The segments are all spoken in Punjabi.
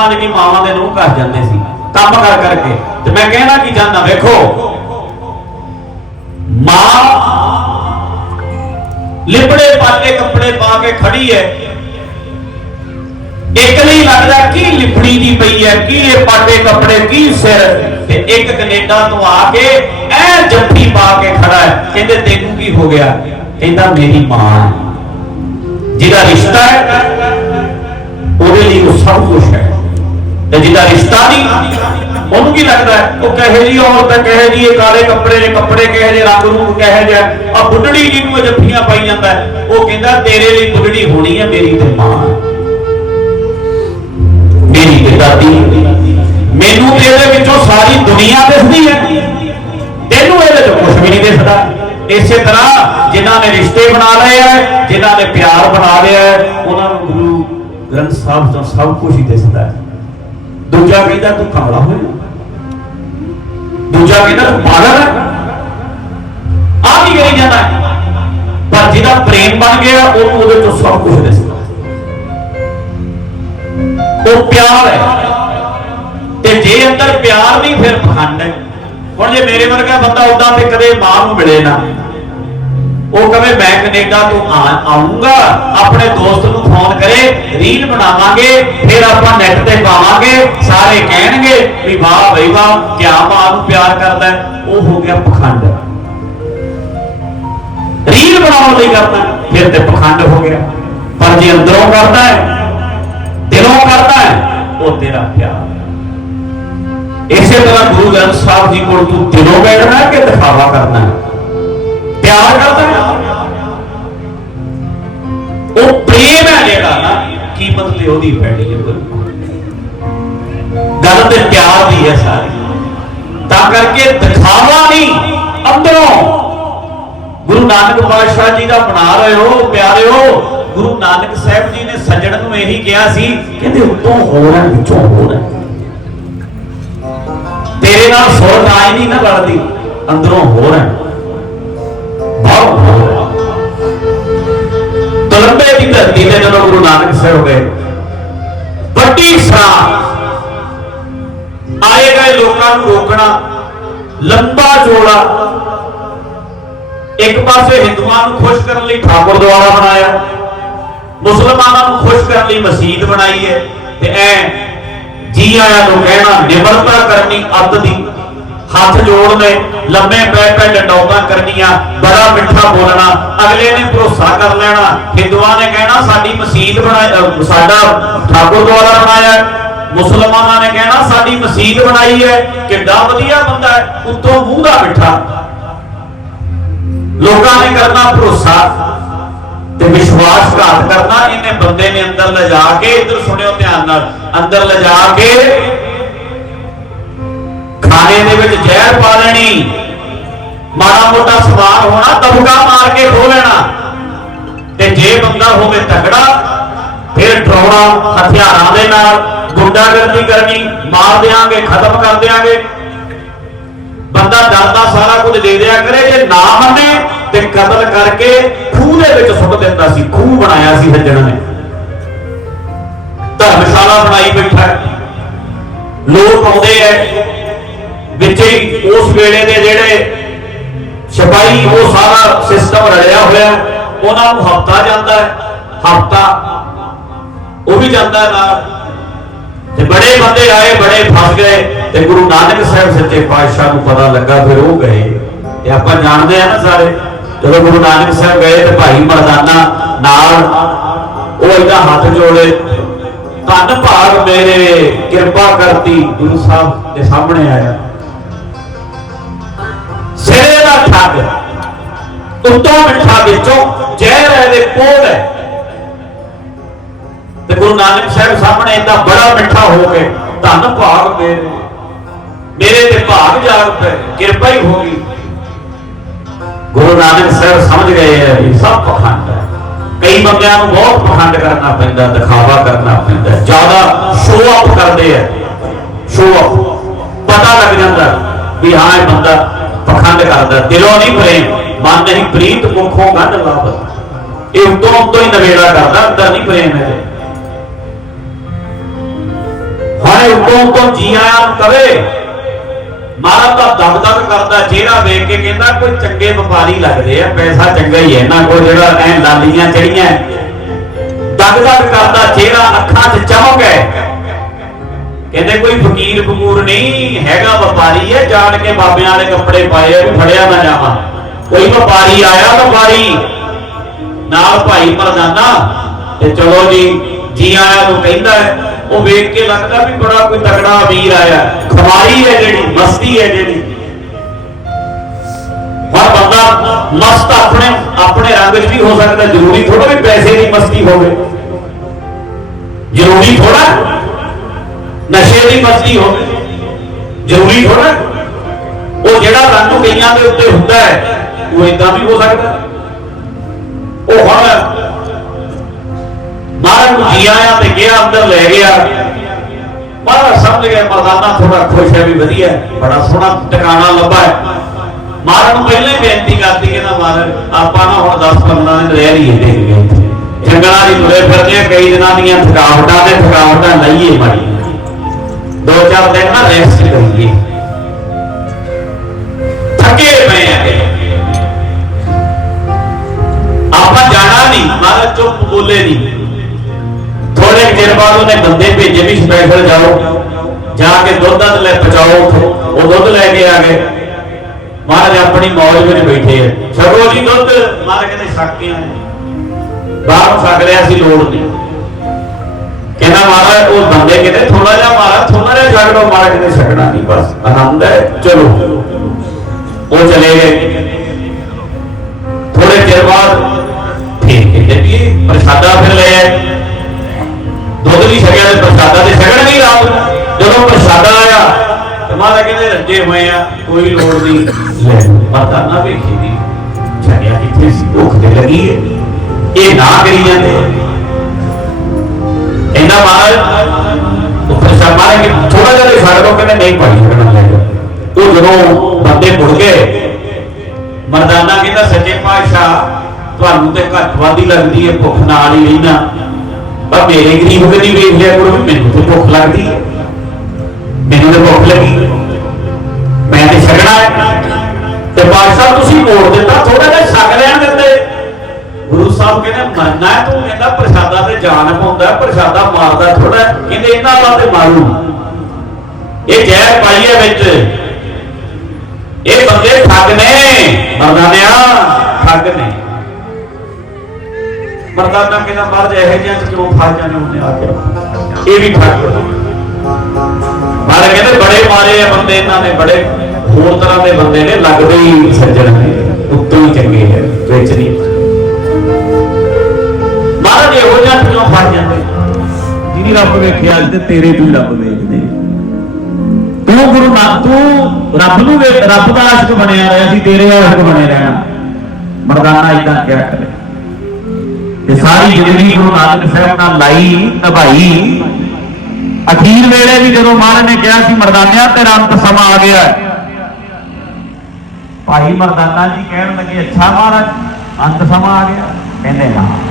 ਨੌਜਵਾਨ ਕੀ ਮਾਵਾਂ ਦੇ ਨੂੰ ਘਰ ਜਾਂਦੇ ਸੀ। ਕੰਮ ਕਰ ਕਰਕੇ। ਤੇ ਮੈਂ ਕਹਿਣਾ ਕੀ ਜਾਂਦਾ ਵੇਖੋ। ਮਾਂ ਲਿਪੜੇ ਪਾਟੇ ਕੱਪੜੇ ਪਾ ਕੇ ਖੜੀ ਹੈ ਇੱਕ ਨਹੀਂ ਲੱਗਦਾ ਕੀ ਲਿਪੜੀ ਦੀ ਪਈ ਹੈ ਕੀ ਇਹ ਪਾਟੇ ਕੱਪੜੇ, ਕੀ ਸਿਰ। ਤੇ ਇੱਕ ਕੈਨੇਡਾ ਤੋਂ ਆ ਕੇ ਐ ਜੱਫੀ ਪਾ ਕੇ ਖੜਾ ਹੈ ਕਹਿੰਦੇ, ਤੈਨੂੰ ਕੀ ਹੋ ਗਿਆ? ਕਹਿੰਦਾ, ਮੇਰੀ ਮਾਂ ਜਿਹਦਾ ਰਿਸ਼ਤਾ ਹੈ ਉਹਦੇ ਲਈ ਉਹ ਸਭ ਕੁਝ ਹੈ ਤੇ ਜਿਹਦਾ ਰਿਸ਼ਤਾ ਨਹੀਂ, ਉਹਨੂੰ ਕੀ ਲੱਗਦਾ ਉਹ ਕਹੇ ਜੀ ਔਰਤ ਹੈ, ਕਹੇ ਜੀ ਇਹ ਕਾਲੇ ਕੱਪੜੇ ਨੇ, ਕੱਪੜੇ ਕਹੇ ਜੇ ਰੰਗ ਰੂਪ ਕਹੇ ਜਿਹਾ ਆ ਬੁੱਢੜੀ ਜੀ ਨੂੰ ਜੱਫੀਆਂ ਪਾਈ ਜਾਂਦਾ ਉਹ ਕਹਿੰਦਾ, ਤੇਰੇ ਲਈ ਬੁੱਢੜੀ ਹੋਣੀ ਹੈ ਮੇਰੀ ਤੇ ਮਾਂ। ਮੇਰੀ ਤੇ ਦਾਦੀ। ਮੈਨੂੰ ਤੇ ਇਹਦੇ ਵਿੱਚੋਂ ਸਾਰੀ ਦੁਨੀਆ ਦਿਸਦੀ ਹੈ। ਤੈਨੂੰ ਇਹਦੇ ਵਿੱਚ ਕੁਝ ਵੀ ਨਹੀਂ ਦਿਸਦਾ। ਇਸੇ ਤਰ੍ਹਾਂ ਜਿਨ੍ਹਾਂ ਨੇ ਰਿਸ਼ਤੇ ਬਣਾ ਲਏ ਹੈ, ਜਿਨ੍ਹਾਂ ਨੇ ਪਿਆਰ ਬਣਾ ਲਿਆ ਉਹਨਾਂ ਨੂੰ ਗੁਰੂ ਗ੍ਰੰਥ ਸਾਹਿਬ ਤੋਂ ਸਭ ਕੁਝ ਹੀ ਦਿਸਦਾ ਹੈ। ਦੂਜਾ ਕਹਿੰਦਾ ਤੂੰ ਕਮਲਾ ਹੋਇਆ ਦੂਜਾ ਕਹਿੰਦਾ ਤੂੰ ਪਾਗਲ ਹੈ ਆ ਕੀ ਕਰੀ ਜਾਂਦਾ? ਪਰ ਜਿਹਦਾ ਪ੍ਰੇਮ ਬਣ ਗਿਆ ਉਹਨੂੰ ਉਹਦੇ ਤੋਂ ਸਭ ਕੁਝ ਦਿਸਦਾ ਉਹ ਪਿਆਰ ਹੈ। ਤੇ ਜੇ ਅੰਦਰ ਪਿਆਰ ਨਹੀਂ, ਫਿਰ ਪਖੰਡ ਹੈ। ਹੁਣ ਜੇ ਮੇਰੇ ਵਰਗਾ ਬੰਦਾ ਉਦਾਂ ਤੇ ਕਦੇ ਮਾਂ ਨੂੰ ਮਿਲੇ ਨਾ। ਉਹ ਕਵੇ, ਮੈਂ ਕੈਨੇਡਾ ਤੋਂ ਆ- ਆਊਂਗਾ। ਆਪਣੇ ਦੋਸਤ ਨੂੰ ਫੋਨ ਕਰੇ, ਰੀਲ ਬਣਾਵਾਂਗੇ, ਫਿਰ ਆਪਾਂ ਨੈਟ ਤੇ ਪਾਵਾਂਗੇ। ਸਾਰੇ ਕਹਿਣਗੇ ਵੀ, ਵਾਹ ਬਈ ਵਾਹ, ਕਿਆ ਮਾਂ ਨੂੰ ਪਿਆਰ ਕਰਦਾ ਉਹ ਹੋ ਗਿਆ ਪਖੰਡ। ਰੀਲ ਬਣਾਉਣ ਲਈ ਕਰਦਾ, ਫਿਰ ਤੇ ਪਖੰਡ ਹੋ ਗਿਆ। ਪਰ ਜੇ ਅੰਦਰੋਂ ਕਰਦਾ ਹੈ, ਦਿਲੋਂ ਕਰਦਾ ਹੈ, ਉਹ ਤੇਰਾ ਪਿਆਰ ਇਸੇ ਤਰ੍ਹਾਂ ਗੁਰੂ ਗ੍ਰੰਥ ਸਾਹਿਬ ਜੀ ਕੋਲ ਤੂੰ ਦਿਲੋਂ ਬੈਠਣਾ ਕਿ ਦਿਖਾਵਾ ਕਰਨਾ ਹੈ? ਪਿਆਰ ਕਰਦਾ? ਹੈ ਉਹ ਪ੍ਰੇਮ ਹੈ ਜਿਹੜਾ ਨਾ ਕੀਮਤ ਤੇ ਉਹਦੀ ਪੈਣੀ ਹੈ? ਗੱਲ ਤੇ ਪਿਆਰ ਦੀ ਹੈ ਸਾਰੀ। ਤਾਂ ਕਰਕੇ ਦਿਖਾਵਾ ਨਹੀਂ, ਅੰਦਰੋਂ। ਗੁਰੂ ਨਾਨਕ ਪਾਤਸ਼ਾਹ ਜੀ ਦਾ ਬਣਾ ਰਹੇ ਹੋ, ਪਿਆਰਿਓ, ਗੁਰੂ ਨਾਨਕ ਸਾਹਿਬ ਜੀ ਨੇ ਸੱਜਣ ਨੂੰ ਇਹੀ ਕਿਹਾ ਸੀ, ਕਹਿੰਦੇ ਉੱਤੋਂ ਹੋਰ ਹੈ, ਵਿੱਚੋਂ ਹੋਰ ਹੈ। ਤੇਰੇ ਨਾਲ ਸੁਰ ਤਾਂ ਹੀ ਨਹੀਂ ਨਾ ਲੜਦੀ ਅੰਦਰੋਂ ਹੋਰ ਹੈ। ਤਲੰਬੇ ਦੀ ਧਰਤੀ ਤੇ ਜਦੋਂ ਗੁਰੂ ਨਾਨਕ ਸਾਹਿਬ ਗਏ ਵੱਡੀ ਸਰਾਂ ਆਏ ਗਏ ਲੋਕਾਂ ਨੂੰ ਰੋਕਣਾ, ਲੰਬਾ ਜੋੜਾ ਇੱਕ ਪਾਸੇ ਹਿੰਦੂਆਂ ਨੂੰ ਖੁਸ਼ ਕਰਨ ਲਈ ਠਾਕੁਰ ਦੁਆਰਾ ਬਣਾਇਆ। ਮੁਸਲਮਾਨਾਂ ਨੂੰ ਖੁਸ਼ ਕਰਨ ਲਈ ਮਸਜਿਦ ਬਣਾਈ ਹੈ। ਤੇ ਐ ਜੀ ਆਇਆਂ ਨੂੰ ਕਹਿਣਾ, ਨਿਮਰਤਾ ਕਰਨੀ ਅੱਤ ਦੀ। ਹੱਥ ਜੋੜਨੇ, ਲੰਮੇ ਪੈ ਪੈ ਡੰਡੌਤਾਂ ਕਰਨੀਆਂ, ਬੜਾ ਮਿੱਠਾ ਬੋਲਣਾ, ਅਗਲੇ ਨੇ ਭਰੋਸਾ ਕਰ ਲੈਣਾ। ਹਿੰਦੂਆਂ ਨੇ ਕਹਿਣਾ, ਸਾਡੀ ਮਸਜਿਦ ਬਣਾਈ ਸਾਡਾ ਠਾਕੁਰ ਦੁਆਰਾ ਬਣਾਇਆ ਮੁਸਲਮਾਨਾਂ ਨੇ ਕਹਿਣਾ, ਸਾਡੀ ਮਸਜਿਦ ਬਣਾਈ ਹੈ। ਕਿੱਡਾ ਵਧੀਆ ਬੰਦਾ ਹੈ, ਉੱਤੋਂ ਮੂੰਹ ਦਾ ਮਿੱਠਾ। ਲੋਕਾਂ ਨੇ ਕਰਨਾ ਭਰੋਸਾ ਤੇ ਵਿਸ਼ਵਾਸਘਾਤ ਕਰਨਾ। ਇਹਨੇ ਬੰਦੇ ਨੇ ਅੰਦਰ ਲਿਜਾ ਕੇ, ਇੱਧਰ ਸੁਣਿਓ ਧਿਆਨ ਨਾਲ, ਅੰਦਰ ਲਿਜਾ ਕੇ ਜ਼ਹਿਰ ਪਾ ਲੈਣੀ ਮਾੜਾ ਮੋਟਾ ਸਵਾਰ ਹੋਣਾ ਦਬਕਾ ਮਾਰ ਕੇ ਖੋ ਲੈਣਾ। ਤੇ ਜੇ ਬੰਦਾ ਹੋਵੇ ਤਗੜਾ ਫਿਰ ਡਰਾਉਣਾ, ਹਥਿਆਰਾਂ ਦੇ ਨਾਲ, ਗੁੰਡਾਗਰਦੀ ਕਰਨੀ, ਮਾਰ ਦਿਆਂਗੇ, ਖਤਮ ਕਰ ਦਿਆਂਗੇ। ਬੰਦਾ ਡਰਦਾ ਸਾਰਾ ਕੁਝ ਦੇ ਦਿਆ ਕਰੇ, ਜੇ ਨਾ ਮੰਨੇ ਤੇ ਕਤਲ ਕਰਕੇ ਖੂਹ ਦੇ ਵਿੱਚ ਸੁੱਟ ਦਿੰਦਾ ਸੀ, ਖੂਹ ਬਣਾਇਆ ਸੀ ਹੱਜਣ ਨੇ। ਧਰਮਸ਼ਾਲਾ ਬਣਾਈ ਬੈਠਾ। ਲੋਕ ਆਉਂਦੇ ਐ ਵਿੱਚ ਹੀ ਉਸ ਵੇਲੇ ਦੇ ਜਿਹੜੇ ਸਿਪਾਹੀ, ਉਹ ਸਾਰਾ ਸਿਸਟਮ ਰਲਿਆ ਹੋਇਆ ਉਹਨਾਂ ਨੂੰ ਹਫਤਾ ਜਾਂਦਾ ਹੈ, ਹਫਤਾ ਉਹ ਵੀ ਜਾਂਦਾ ਨਾਲ। ਤੇ ਬੜੇ ਬੰਦੇ ਆਏ, ਬੜੇ ਫਸ ਗਏ ਤੇ ਗੁਰੂ ਨਾਨਕ ਸਾਹਿਬ ਸੱਚੇ ਪਾਤਸ਼ਾਹ ਨੂੰ ਪਤਾ ਲੱਗਾ, ਫਿਰ ਉਹ ਗਏ। ਤੇ ਆਪਾਂ ਜਾਣਦੇ ਆ ਨਾ ਸਾਰੇ, ਜਦੋਂ ਗੁਰੂ ਨਾਨਕ ਸਾਹਿਬ ਗਏ ਤੇ ਭਾਈ ਮਰਦਾਨਾ ਨਾਲ, ਉਹ ਇਹਦਾ ਹੱਥ ਜੋੜੇ, ਧੰਨ ਭਾਗ ਮੇਰੇ, ਕਿਰਪਾ ਕਰਤੀ ਗੁਰੂ ਸਾਹਿਬ ਦੇ ਸਾਹਮਣੇ ਆਇਆ। ਸਿਰੇ ਦਾ ਠੱਗ। ਉੱਤੋਂ ਮਿੱਠਾ ਵਿੱਚੋਂ ਜ਼ਹਿਰ ਹੈ ਦੇ ਕੋਲ ਹੈ। ਤੇ ਗੁਰੂ ਨਾਨਕ ਸਾਹਿਬ ਸਾਹਮਣੇ ਇੰਨਾ ਬੜਾ ਮਿੱਠਾ ਹੋ ਕੇ ਧੰਨ ਭਾਗ ਮੇਰੇ ਮੇਰੇ ਤੇ ਭਾਗ ਜਾਗ ਪਏ, ਕਿਰਪਾ ਹੀ ਹੋ ਗਈ। ਗੁਰੂ ਨਾਨਕ ਸਾਹਿਬ ਸਮਝ ਗਏ ਹੈ ਵੀ ਸਭ ਪਖੰਡ ਹੈ। ਕਈ ਬੰਦਿਆਂ ਨੂੰ ਬਹੁਤ ਪਖੰਡ ਕਰਨਾ ਪੈਂਦਾ, ਦਿਖਾਵਾ ਕਰਨਾ ਪੈਂਦਾ। ਜ਼ਿਆਦਾ ਸ਼ੋਅ ਅਪ ਕਰਦੇ ਆ ਸ਼ੋਅ ਅਪ ਪਤਾ ਲੱਗ ਜਾਂਦਾ ਵੀ ਹਾਂ, ਇਹ ਬੰਦਾ ਪਖੰਡ ਕਰਦਾ। ਦਿਲੋਂ ਨਹੀਂ ਪ੍ਰੇਮ, ਮਨ ਨਹੀਂ ਪ੍ਰੀਤ, ਮੁਖੋਂ ਗੰਢ ਲਾਭ। ਇਹ ਉਤੋਂ ਉਤੋਂ ਹੀ ਨਵੇੜਾ ਕਰਦਾ, ਅੰਦਰ ਨਹੀਂ ਪ੍ਰੇਮ ਹੈ। ਹਾਏ, ਉਤੋਂ ਉਤੋਂ ਜੀ ਕਵੇ ਮਾਰਾ ਤਾਂ ਦਗ ਦਗ ਕਰਦਾ, ਚਿਹਰਾ ਵੇਖ ਕੇ ਕਹਿੰਦਾ, ਕੋਈ ਚੰਗੇ ਵਪਾਰੀ ਲੱਗਦੇ ਆ, ਪੈਸਾ ਚੰਗਾ ਹੀ ਹੈ। ਇਹਨਾਂ ਕੋਲ ਜਿਹੜਾ ਐ ਲਾਲੀਆਂ ਚੜੀਆਂ ਦਗ ਦਗ ਕਰਦਾ, ਚਿਹਰਾ ਅੱਖਾਂ 'ਚ ਚਮਕ ਹੈ। ਕਹਿੰਦੇ ਕੋਈ ਫਕੀਰ ਫਕੂਰ ਨਹੀਂ, ਹੈਗਾ ਵਪਾਰੀ ਹੈ, ਜਾਣ ਕੇ ਬਾਬਿਆਂ ਵਾਲੇ ਕੱਪੜੇ ਪਾਏ ਆ ਫੜਿਆ ਨਾ ਜਾਵਾਂ। ਕੋਈ ਵਪਾਰੀ ਆਇਆ ਵਪਾਰੀ? ਨਾਲ ਭਾਈ ਮਰਦਾਨਾ? ਤੇ ਚਲੋ ਜੀ ਜੀ ਆਇਆ ਨੂੰ ਕਹਿੰਦਾ ਹੈ, ਉਹ ਵੇਖ ਕੇ ਲੱਗਦਾ ਵੀ ਬੜਾ ਕੋਈ ਤਕੜਾ ਵੀਰ ਆਇਆ ਖਮਾਰੀ ਹੈ ਜਿਹੜੀ, ਮਸਤੀ ਹੈ ਜਿਹੜੀ। ਪਰ ਬੰਦਾ ਮਸਤ ਆਪਣੇ ਆਪਣੇ ਰੰਗ 'ਚ ਵੀ ਹੋ ਸਕਦਾ, ਜ਼ਰੂਰੀ ਥੋੜਾ ਵੀ ਪੈਸੇ ਦੀ ਮਸਤੀ ਹੋਵੇ। ਜ਼ਰੂਰੀ ਥੋੜਾ ਨਸ਼ੇ ਦੀ ਮਸਤੀ ਹੋਵੇ ਜ਼ਰੂਰੀ ਹੋਣਾ ਉਹ ਜਿਹੜਾ ਰੰਗ ਕਈਆਂ ਦੇ ਉੱਤੇ ਹੁੰਦਾ ਹੈ, ਉਹ ਇਦਾਂ ਵੀ ਹੋ ਸਕਦਾ ਉਹ ਹੁਣ ਮਹਾਰਾਜ ਨੂੰ ਆਇਆ ਤੇ ਗਿਆ, ਅੰਦਰ ਲੈ ਗਿਆ। ਮਹਾਰਾਜ ਸਮਝ ਗਿਆ, ਮਰਦਾਨਾ ਥੋੜਾ ਖੁਸ਼ ਹੈ ਵੀ ਵਧੀਆ ਬੜਾ ਸੋਹਣਾ ਟਿਕਾਣਾ ਲੱਭਾ ਹੈ। ਮਹਾਰਾਜ ਨੂੰ ਪਹਿਲਾਂ ਬੇਨਤੀ ਕਰਦੀ ਕਿ ਨਾ ਮਹਾਰਾਜ, ਆਪਾਂ ਨਾ ਹੁਣ 10 15 ਦਿਨ ਰਹਿ ਲਈਏ ਦੇਖ ਗਏ ਜੰਗਲਾਂ ਦੀ ਤੁਰੇ ਫਿਰਦੇ ਕਈ ਦਿਨਾਂ ਦੀਆਂ ਥਕਾਵਟਾਂ ਤੇ ਥਕਾਵਟਾਂ ਲਈਏ ਮਾਰੀ ਦੋ ਚਾਰ ਦਿਨ ਨਾ ਰੈਸਟ ਕਰੀਏ ਥੱਕੇ ਪਏ ਆ ਆਪਾਂ ਜਾਣਾ ਨਹੀਂ ਮਹਾਰਾਜ ਚੁੱਪ ਬੋਲੇ ਨਹੀਂ। ਥੋੜੇ ਚਿਰ ਬਾਅਦ ਉਹਨੇ ਬੰਦੇ ਭੇਜੇ ਵੀ ਸਪੈਸ਼ਲ ਜਾਓ। ਜਾ ਕੇ ਦੁੱਧ ਦੱਧ ਲੈ ਪਚਾਓ ਉਹ ਦੁੱਧ ਲੈ ਕੇ ਆ ਗਏ। ਮਹਾਰਾਜ ਆਪਣੀ ਮੌਜ ਵਿੱਚ ਬੈਠੇ ਆ। ਛਕੋ ਜੀ ਦੁੱਧ ਮਹਾਰਾਜ ਕਹਿੰਦੇ ਸਕਦੇ ਕੇ ਬਾਹਰ ਛੱਕ ਲਿਆ ਸੀ, ਲੋੜ ਨਹੀਂ। ਕਹਿੰਦਾ ਮਹਾਰਾਜ, ਉਹ ਬੰਦੇ ਕਹਿੰਦੇ ਥੋੜਾ ਜਿਹਾ ਮਹਾਰਾਜ ਥੋੜਾ ਜਿਹਾ ਛੱਡ ਦੋ ਮਹਾਰਾਜ ਕਹਿੰਦੇ ਛੱਡਣਾ ਨਹੀਂ, ਬਸ। ਆਨੰਦ ਹੈ। ਚਲੋ। ਉਹ ਚਲੇ ਗਏ। ਥੋੜੇ ਚਿਰ ਬਾਅਦ ਫਿਰ ਕਹਿੰਦੇ ਵੀ ਪ੍ਰਸ਼ਾਦਾ ਫਿਰ ਲੈ ਦੁੱਧ ਵੀ ਛਕਿਆ ਤੇ ਪ੍ਰਸ਼ਾਦਾ ਤੇ ਛਕਣ ਨਹੀਂ ਰਾਤ ਜਦੋਂ ਪ੍ਰਸ਼ਾਦਾ ਆਇਆ, ਤੇ ਮਾਤਾ ਕਹਿੰਦੇ, ਰੱਜੇ ਹੋਏ ਆ, ਕੋਈ ਲੋੜ ਨਹੀਂ। ਲੈ ਪਤਾ ਨਾ ਵੇਖੀ ਦੀ। ਛਕਿਆ ਕਿੱਥੇ ਸੀ? ਭੁੱਖ ਤੇ ਲੱਗੀ ਹੈ। ਇਹ ਨਾ ਕਰੀ ਜਾਂਦੇ। ਇਹਨਾਂ ਮਹਾਰਾਜ ਉਹ ਪ੍ਰਸ਼ਾਦਾ ਮਾਰੇ ਥੋੜਾ ਜਿਹਾ ਛੱਡ ਦੋ ਕਹਿੰਦੇ ਨਹੀਂ ਭਾਈ ਛਕਣਾ ਲੈ ਜਾਓ ਉਹ ਜਦੋਂ ਬੰਦੇ ਮੁੜ ਗਏ, ਮਰਦਾਨਾ ਕਹਿੰਦਾ, ਸੱਚੇ ਪਾਤਸ਼ਾਹ, ਤੁਹਾਨੂੰ ਤੇ ਘੱਟ ਵਾਦੀ ਲੱਗਦੀ ਹੈ, ਭੁੱਖ ਨਾਲ ਹੀ ਰਹਿਣਾ। ਪਰ ਮੇਰੇ ਗਰੀਬ ਕਦੀ ਵੇਖ ਲਿਆ ਕਰੋ ਮੈਨੂੰ ਤੇ ਭੁੱਖ ਲੱਗਦੀ ਹੈ। ਮੈਨੂੰ ਤੇ ਭੁੱਖ ਲੱਗੀ। ਮੈਂ ਤੇ ਛਕਣਾ ਤੇ ਪਾਤਸ਼ਾਹ, ਤੁਸੀਂ ਮੋੜ ਦਿੱਤਾ ਥੋੜਾ ਜਿਹਾ ਛਕ ਲੈਣ ਦਿੰਦੇ ਗੁਰੂ ਸਾਹਿਬ ਕਹਿੰਦੇ, ਮੰਨਣਾ ਤੂੰ, ਕਹਿੰਦਾ ਪ੍ਰਸ਼ਾਦਾ ਤੇ ਜਾਨ ਪਾਉਂਦਾ ਪ੍ਰਸ਼ਾਦਾ ਮਾਰਦਾ ਥੋੜਾ ਕਹਿੰਦੇ ਇਹਨਾਂ ਵਾਲਾ ਤੇ ਮਾਰੂ। ਇਹ ਜ਼ਹਿਰ ਪਾਈ ਹੈ ਵਿੱਚ। ਇਹ ਬੰਦੇ ਠੱਗ ਨੇ, ਮਰਦਾਨਿਆ, ਠੱਗ ਨੇ। ਮਰਦਾਨਾ ਕਹਿੰਦਾ ਮਰ ਜਾ ਇਹ ਜਿਹਾ ਕਿਉਂ ਫਸ ਜਾਂਦੇ ਹੁੰਦੇ ਆ ਇਹ ਵੀ ਠੱਗ ਮਾਰੇ ਕਹਿੰਦੇ, ਬੜੇ ਮਾਰੇ ਆ ਬੰਦੇ ਇਹਨਾਂ ਨੇ ਬੜੇ ਹੋਰ ਤਰ੍ਹਾਂ ਦੇ ਬੰਦੇ ਨੇ, ਲੱਗਦੇ ਹੀ ਸੱਜਣ ਨੇ। ਉੱਤੋਂ ਹੀ ਚੰਗੇ ਹੈ ਵਿੱਚ ਨਹੀਂ। ਜਿਹਦੀ ਵੇਖਿਆ ਅੱਜ ਤੇ ਤੇਰੇ ਤੋਂ ਹੀ ਰੱਬ ਵੇਖਦੇ। ਤੂੰ ਗੁਰੂ ਨਾ ਤੂੰ ਰੱਬ ਨੂੰ ਰੱਬ ਦਾ ਆਸ਼ਿਕ ਬਣਿਆ ਰਿਹਾ ਸੀ, ਤੇਰੇ ਆਸ਼ਿਕ ਬਣੇ ਰਹਿਣਾ। ਮਰਦਾਨਾ ਇਦਾਂ ਕਿਹਾ ਕਰੇ। ਤੇ ਸਾਰੀ ਜ਼ਿੰਦਗੀ ਗੁਰੂ ਨਾਨਕ ਸਾਹਿਬ ਨਾਲ ਲਾਈ, ਨਿਭਾਈ। ਅਖੀਰ ਵੇਲੇ ਵੀ ਜਦੋਂ ਮਹਾਰਾਜ ਨੇ ਕਿਹਾ ਸੀ, ਮਰਦਾਨਿਆ ਤੇਰਾ ਅੰਤ ਸਮਾਂ ਆ ਗਿਆ ਭਾਈ ਮਰਦਾਨਾ ਜੀ ਕਹਿਣ ਲੱਗੇ, ਅੱਛਾ ਮਹਾਰਾਜ ਅੰਤ ਸਮਾਂ ਆ ਗਿਆ। ਕਹਿੰਦੇ, ਹਾਂ।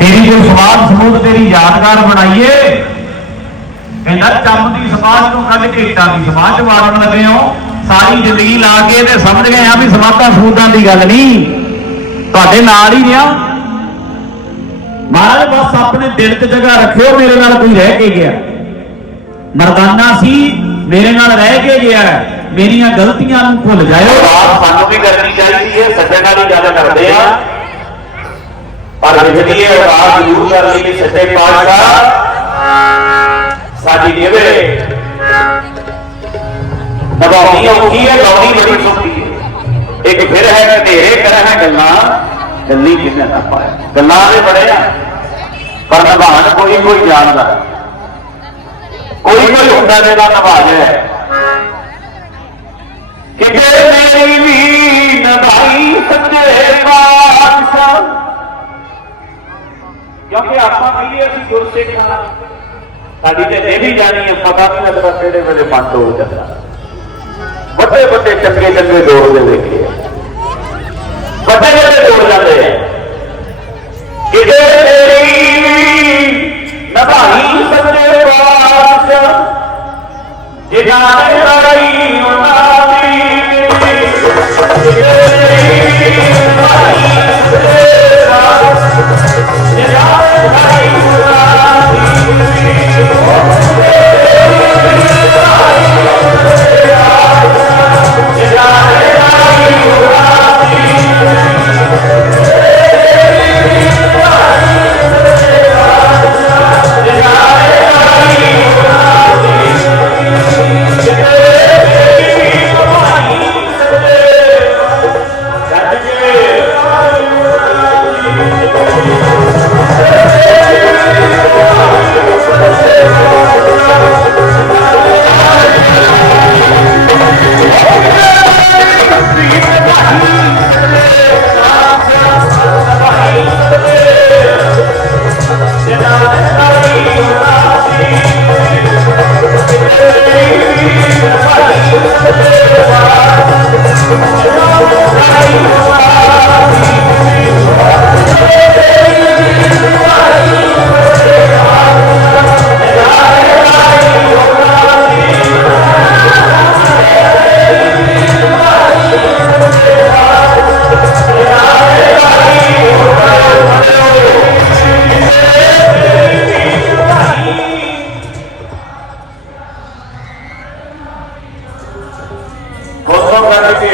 ਤੇਰੀ ਜੋ ਸਵਾਦ ਸਮੂਹ ਤੇਰੀ ਯਾਦਗਾਰ ਬਣਾਈਏ। ਕਹਿੰਦਾ ਚੰਮ ਦੀ ਸਮਾਜ ਨੂੰ ਕੱਢ ਕੇ ਇੱਟਾਂ ਦੀ ਸਮਾਜ ਵਾਰਨ ਲੱਗੇ ਹੋ। ਸਾਰੀ ਜ਼ਿੰਦਗੀ ਲਾ ਕੇ ਤੇ ਸਮਝ ਗਏ ਆ ਵੀ ਸਮਾਧਾਂ ਸਮੂਦਾਂ ਦੀ ਗੱਲ ਨਹੀਂ। ਤੁਹਾਡੇ ਨਾਲ ਹੀ ਰਿਹਾ। ਮਹਾਰਾਜ, ਬਸ ਆਪਣੇ ਦਿਲ 'ਚ ਜਗ੍ਹਾ ਰੱਖਿਓ, ਮੇਰੇ ਨਾਲ ਕੋਈ ਰਹਿ ਕੇ ਗਿਆ। ਮਰਦਾਨਾ ਸੀ, ਮੇਰੇ ਨਾਲ ਰਹਿ ਕੇ ਗਿਆ। ਮੇਰੀਆਂ ਗਲਤੀਆਂ ਨੂੰ ਭੁੱਲ ਜਾਇਓ। ਸਾਨੂੰ ਵੀ ਕਰਨੀ ਚਾਹੀਦੀ ਹੈ, ਸੱਜਣਾ ਦੀ ਗੱਲ ਕਰਦੇ ਆ। ਪਰ ਜਿਹੜੀ ਇਹ ਬਾਤ ਜ਼ਰੂਰ ਕਰ ਲਈ ਕਿ ਸੱਚੇ ਪਾਤਸ਼ਾਹ ਸਾਡੀ ਨਿਵੇ ਨਭਾਉਣੀ ਔਖੀ ਹੈ ਗਾਉਣੀ ਬੜੀ ਸੌਖੀ ਹੈ ਇੱਕ ਫਿਰ ਹੈ ਘਨੇਰੇ ਕਰ ਹੈ ਗੱਲਾਂ ਗੱਲੀ ਕਿੰਨੇ ਨਾ ਪਾਏ ਗੱਲਾਂ ਦੇ ਬੜੇ ਆ ਪਰ ਨਿਭਾਉਣ ਕੋਈ ਕੋਈ ਜਾਣਦਾ ਕੋਈ ਕੋਈ ਹੁੰਦਾ ਜਿਹੜਾ ਨਿਭਾ ਜਾਏ ਕਿਤੇ ਮੇਰੀ ਵੀ ਨਭਾਈ ਸੱਚੇ ਪਾਤਸ਼ਾਹ ਕਿਉਂਕਿ ਆਪਾਂ ਕਹੀਏ ਅਸੀਂ ਗੁਰਸਿੱਖ ਹਾਂ। ਸਾਡੀ ਤੇ ਇਹ ਵੀ ਜਾਣੀ ਹੈ ਪਤਾ ਨਹੀਂ ਲੱਗਦਾ ਕਿਹੜੇ ਵੇਲੇ ਬੰਦ ਹੋ ਜਾਂਦਾ। ਵੱਡੇ ਵੱਡੇ ਚੰਗੇ ਚੰਗੇ ਦੌਰ ਦੇ ਦੇਖੇ ਵੱਡੇ ਵੱਡੇ ਦੌਰ ਜਾਂਦੇ ਆ। ਕਿਤੇ ਤੇਰੀ ਨਭਾਈ ਸੱਜੇ ਪਾਸ ਜਿਨਾਂ ਨੇ ਲੜਾਈ గౌరవ గారికి